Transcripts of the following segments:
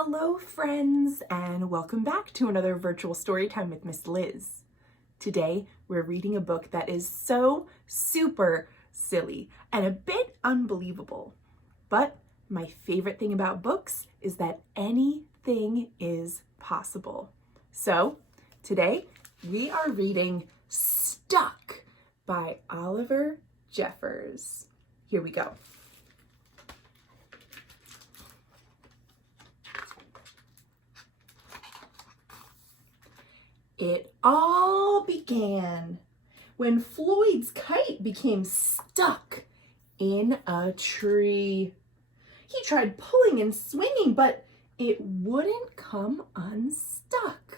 Hello friends, and welcome back to another virtual story time with Miss Liz. Today we're reading a book that is so super silly and a bit unbelievable. But my favorite thing about books is that anything is possible. So today we are reading Stuck by Oliver Jeffers. Here we go. It all began when Floyd's kite became stuck in a tree. He tried pulling and swinging, but it wouldn't come unstuck.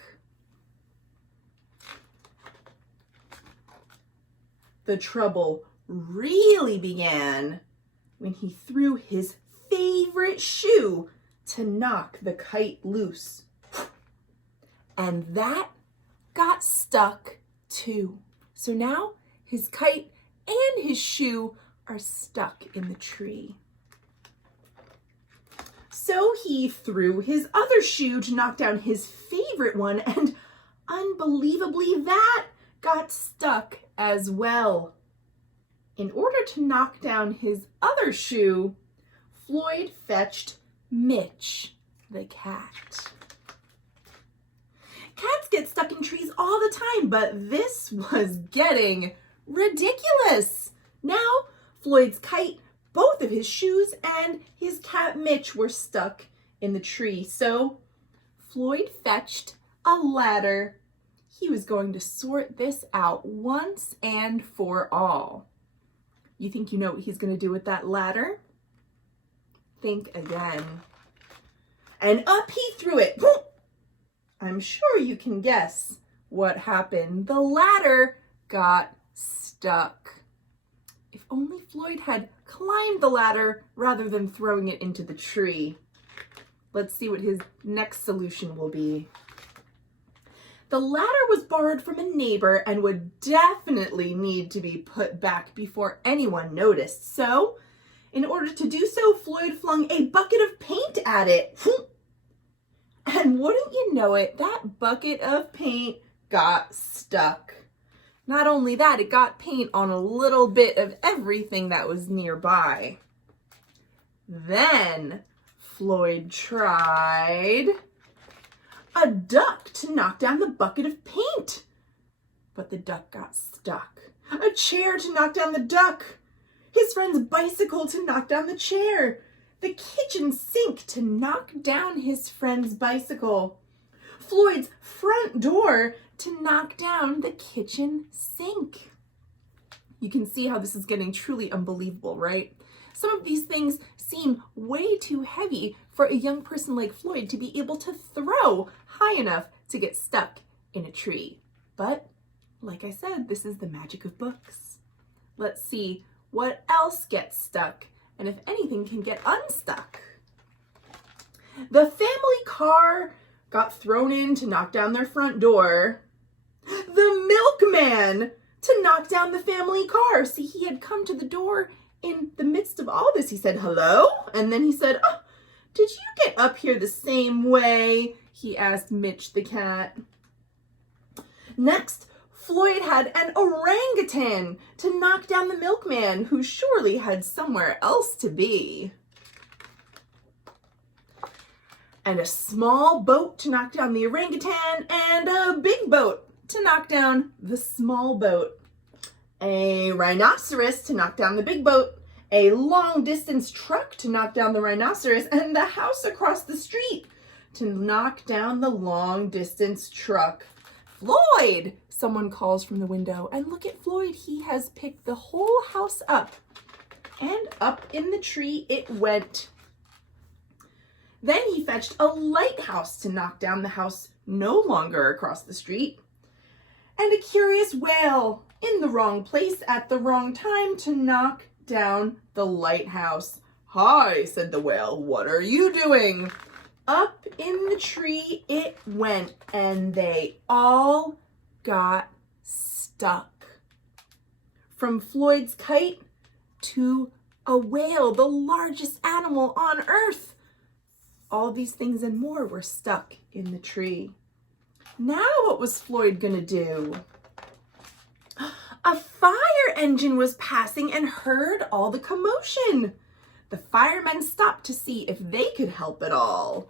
The trouble really began when he threw his favorite shoe to knock the kite loose. And that got stuck too. So now his kite and his shoe are stuck in the tree. So he threw his other shoe to knock down his favorite one, and unbelievably that got stuck as well. In order to knock down his other shoe, Floyd fetched Mitch the cat. Cats get stuck in trees all the time, but this was getting ridiculous. Now, Floyd's kite, both of his shoes, and his cat Mitch were stuck in the tree. So Floyd fetched a ladder. He was going to sort this out once and for all. You think you know what he's going to do with that ladder? Think again. And up he threw it. I'm sure you can guess what happened. The ladder got stuck. If only Floyd had climbed the ladder rather than throwing it into the tree. Let's see what his next solution will be. The ladder was borrowed from a neighbor and would definitely need to be put back before anyone noticed. So, in order to do so, Floyd flung a bucket of paint at it. And wouldn't you know it, that bucket of paint got stuck. Not only that, it got paint on a little bit of everything that was nearby. Then Floyd tried a duck to knock down the bucket of paint, but the duck got stuck. A chair to knock down the duck. His friend's bicycle to knock down the chair. The kitchen sink to knock down his friend's bicycle. Floyd's front door to knock down the kitchen sink. You can see how this is getting truly unbelievable, right? Some of these things seem way too heavy for a young person like Floyd to be able to throw high enough to get stuck in a tree. But, like I said, this is the magic of books. Let's see what else gets stuck and if anything can get unstuck. The family car got thrown in to knock down their front door. The milkman to knock down the family car. See, he had come to the door in the midst of all this. He said, "Hello?" And then he said, "Oh, did you get up here the same way?" he asked Mitch the cat. Next, Floyd had an orangutan to knock down the milkman, who surely had somewhere else to be. And a small boat to knock down the orangutan, and a big boat to knock down the small boat. A rhinoceros to knock down the big boat, a long-distance truck to knock down the rhinoceros, and the house across the street to knock down the long-distance truck. "Floyd!" someone calls from the window, and look at Floyd. He has picked the whole house up, and up in the tree it went. Then he fetched a lighthouse to knock down the house no longer across the street, and a curious whale in the wrong place at the wrong time to knock down the lighthouse. "Hi," said the whale, "what are you doing?" Up in the tree it went, and they all got stuck. From Floyd's kite to a whale, the largest animal on Earth. All these things and more were stuck in the tree. Now what was Floyd gonna do? A fire engine was passing and heard all the commotion. The firemen stopped to see if they could help at all.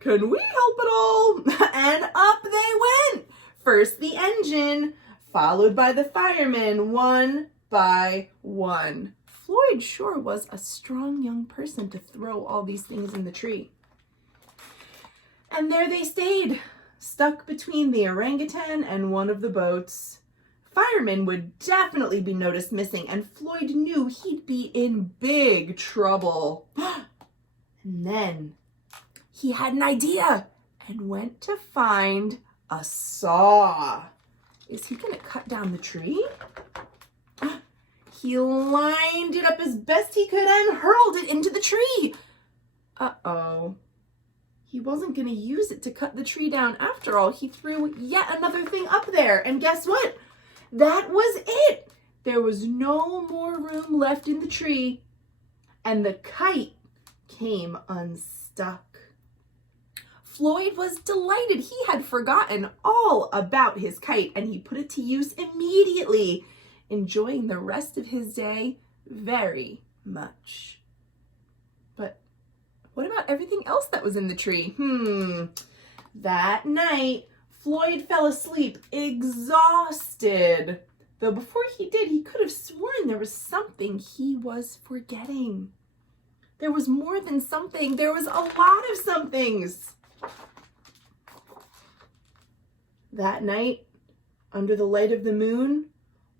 Can we help at all? And up they went. First the engine, followed by the firemen, one by one. Floyd sure was a strong young person to throw all these things in the tree. And there they stayed, stuck between the orangutan and one of the boats. Firemen would definitely be noticed missing, and Floyd knew he'd be in big trouble. And then he had an idea and went to find a saw. Is he gonna cut down the tree? He lined it up as best he could and hurled it into the tree. Uh-oh. He wasn't gonna use it to cut the tree down after all. He threw yet another thing up there, and guess what? That was it. There was no more room left in the tree, and the kite came unstuck. Floyd was delighted. He had forgotten all about his kite, and he put it to use immediately, enjoying the rest of his day very much. But what about everything else that was in the tree? That night, Floyd fell asleep exhausted. Though before he did, he could have sworn there was something he was forgetting. There was more than something. There was a lot of somethings. That night, under the light of the moon,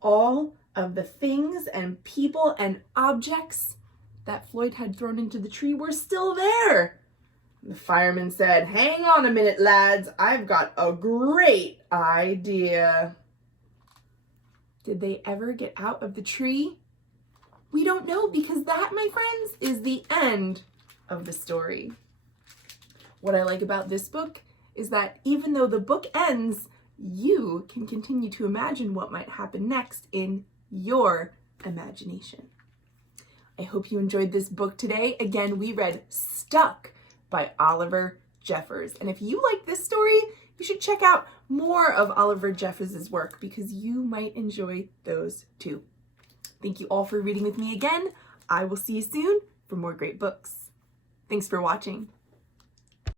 all of the things and people and objects that Floyd had thrown into the tree were still there. The fireman said, "Hang on a minute, lads. I've got a great idea." Did they ever get out of the tree? We don't know, because that, my friends, is the end of the story. What I like about this book is that even though the book ends, you can continue to imagine what might happen next in your imagination. I hope you enjoyed this book today. Again, we read Stuck by Oliver Jeffers. And if you like this story, you should check out more of Oliver Jeffers' work, because you might enjoy those too. Thank you all for reading with me again. I will see you soon for more great books. Thanks for watching.